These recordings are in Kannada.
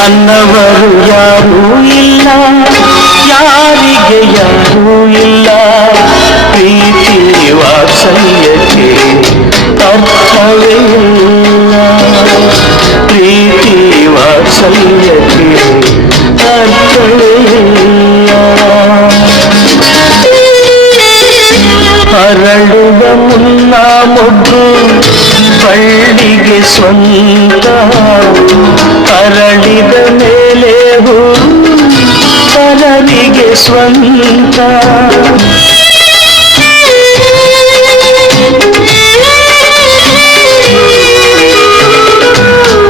ನನ್ನವರು ಯಾರೂ ಇಲ್ಲ, ಯಾರಿಗೆ ಯಾರೂ ಇಲ್ಲ. ಪ್ರೀತಿ ವಾತ್ಸಲ್ಯಕ್ಕೆ ಅರ್ಥವೇ ಇಲ್ಲ, ಪ್ರೀತಿ ವಾತ್ಸಲ್ಯಕ್ಕೆ ಅರ್ಥವೇ ಇಲ್ಲ. ಅರಳುವ ಮುನ್ನ ಮೊಗ್ಗು ಬಳ್ಳಿಗೆ ಸ್ವಂತ, ಅರಳಿದ ಮೇಲೆ ಹೂ ಪರರಿಗೆ ಸ್ವಂತ.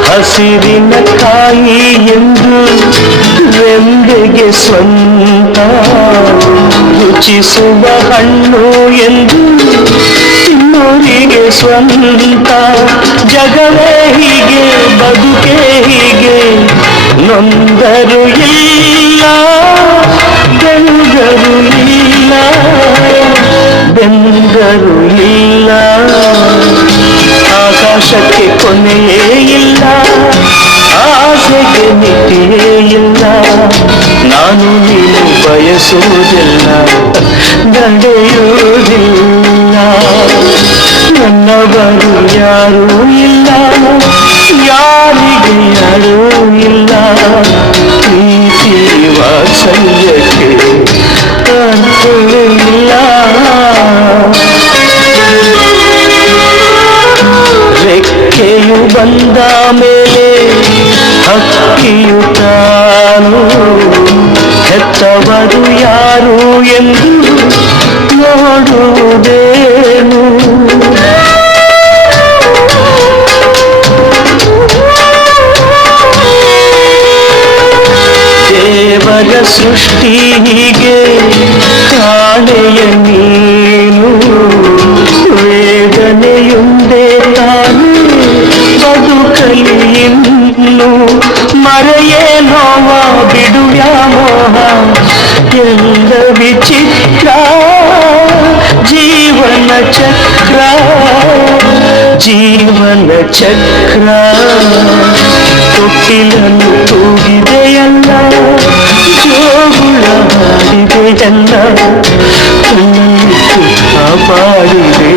ಹಸಿರಿನ ಕಾಯಿ ಎಂದು ರೆಂಬೆಗೆ ಸ್ವಂತ, ರುಚಿಸುವ ಹಣ್ಣು ಎಂದು ತಿನ್ನೋರಿಗೆ ಸ್ವಂತ. ಜಗವೇ ಹೀಗೆ, ಬದುಕೇ ಹೀಗೆ, ನೊಂದರು ಇಲ್ಲ, ಬೆಂದರು ಇಲ್ಲ, ಬೆಂದರು ಇಲ್ಲ. ಆಕಾಶಕ್ಕೆ ಕೊನೆಯೇ ಇಲ್ಲ, ಆಸೆಗೆ ಮಿತಿಯೇ ಇಲ್ಲ. ನಾನು ನೀನು ಬಯಸುವುದಿಲ್ಲ, ನಡೆಯುವುದಿಲ್ಲ. ನನ್ನವರು ಯಾರೂ ಇಲ್ಲ, ಯಾರಿಗೆ ಯಾರೂ ಇಲ್ಲ. ಪ್ರೀತಿ ವಾತ್ಸಲ್ಯಕ್ಕೆ ಅರ್ಥವಿಲ್ಲ. ರೆಕ್ಕೆಯು ಬಂದ ಮೇಲೆ ಹಕ್ಕಿಯು ತಾನು, ಹೆತ್ತವರು ಯಾರು ಎಂದು ನೋಡುವುದೇನು. ದೇವರ ಸೃಷ್ಟಿ ಹೀಗೆ ಕಾಣೆಯ ನೀನು, ವೇದನೆಯುಂದೇ ತಾನು ಬದುಕಲಿ ಇನ್ನು. ಮರೆಯೇ ನೋವ ಬಿಡುವ್ಯಾ ಮೋಹ, ಎಲ್ಲ ವಿಚಿತ್ರ ಜೀವನ ಚಕ್ರ, ಜೀವನ ಚಕ್ರ. ತೊಟ್ಟಿಲನ್ನು ತೂಗಿದೆಯಲ್ಲ, ಜೋಗುಳ ಹಾಡಿದೆಯಲ್ಲ, ಕಣ್ಣನ್ನಿಟ್ಟು ಕಾಪಾಡಿದೆ.